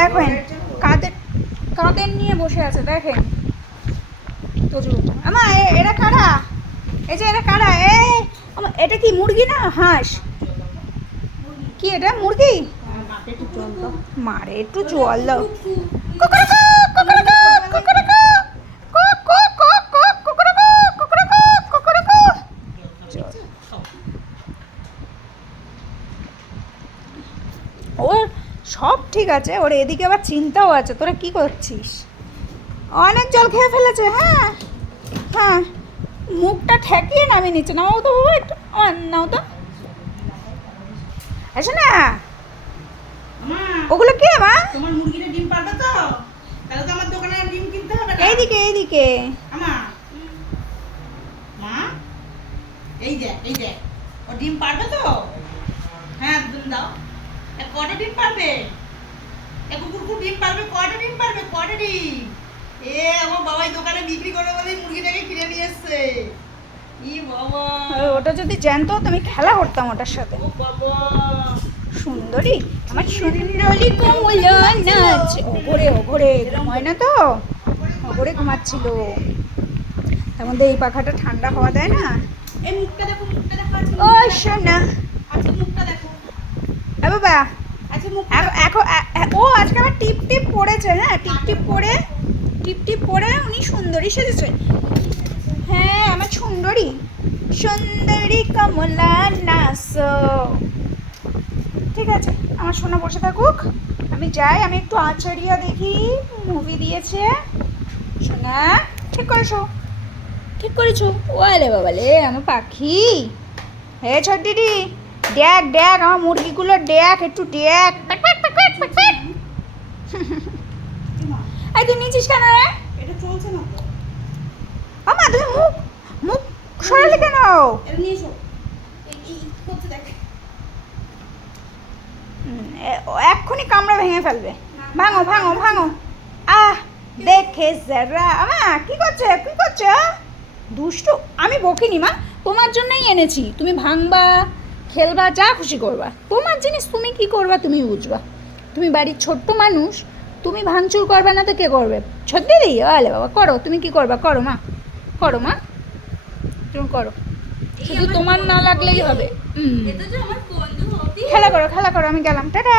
দেখেন কাদের কাদের নিয়ে বসে আছে দেখেন তোজু। আমা এরা কারা? এই যে এরা কারা? এটা কি মুরগি না হাঁস? কি এটা মুরগি? মারে একটু জল দাও। ওর সব ঠিক আছে, ওর এদিকে আবার চিন্তাও আছে। তোরা কি করছিস? অনেক জল খেয়ে ফেলেছে। হ্যাঁ হ্যাঁ, মুখটা ঠেকিয়ে নামিয়ে নিচ্ছে। নাও তো বাবা একটু, নাও তো। এসো না। ওগুলো কে মা? তোমার মুরগিটা ডিম পারবে তো? তাহলে তো আমার দোকানে ডিম কিনতে হবে না। এইদিকে এইদিকে। আমা মা, এই যে ও ডিম পারবে তো? হ্যাঁ ডিম দাও। কটা ডিম পারবে? কুকুর ডিম পারবে? কটা ডিম পারবে? কটা ডিম? আমার বাবাই দোকানে বিক্রি করে বলে মুরগিটাকে কিনে নিয়ে এসছে। ই বাবা, ওটা যদি জানতো তুমি খেলা করতাম ওটার সাথে। ও বাবা সুন্দরী, আমার সুন্দরী কমলা নাচ। ওঘরে ঘুমায় না তো, ওঘরে ঘুমাচ্ছিল। তার মধ্যে এই পাখাটা ঠান্ডা হওয়া দেয় না। এই মুখটা দেখো, মুখটা দেখো। ও শোনা, আচ্ছা মুখটা দেখো। বাবা আচ্ছা মুখ এখন ও আজকে আবার টিপ টিপ পড়েছে। হ্যাঁ টিপ টিপ পরে উনি সুন্দরী সেজেছে। হ্যাঁ আমার সুন্দরী কমলা নাচ। ঠিক আছে, আমার সোনা বসে থাকুক, আমি যাই। আমি একটু আচারিয়া দেখি, মুভি দিয়েছে। সোনা ঠিক করেছো। ওয়ালে বাবালে আমার পাখি। হে ছোট দিদি, দেখ আমার মুরগিগুলো দেখ, একটু দেখ। এই তুই নিচিস কেন রে? এটা চলছে না তো। আমা তুমি মুখ সরালে কেন? এটা নিয়ে এসো। এই করতে দেখ। এক্ষুনি কামড়া ভেঙে ফেলবে। ভাঙো। আহ দেখে যারা। আমা কি করছো? দুষ্টু। আমি বকিনি মা, তোমার জন্যই এনেছি। তুমি ভাঙবা, খেলবা, যা খুশি করবা। তোমার জিনিস তুমি কি করবা তুমি বুঝবা। তুমি বাড়ির ছোট্ট মানুষ, তুমি ভাঙচুর করবে না তো কে করবে? সত্যি দিই আলে বাবা, করো। তুমি কি করবা? করো মা তুমি করো। শুধু তোমার না লাগলেই হবে। খেলা করো, আমি গেলাম। টাটা।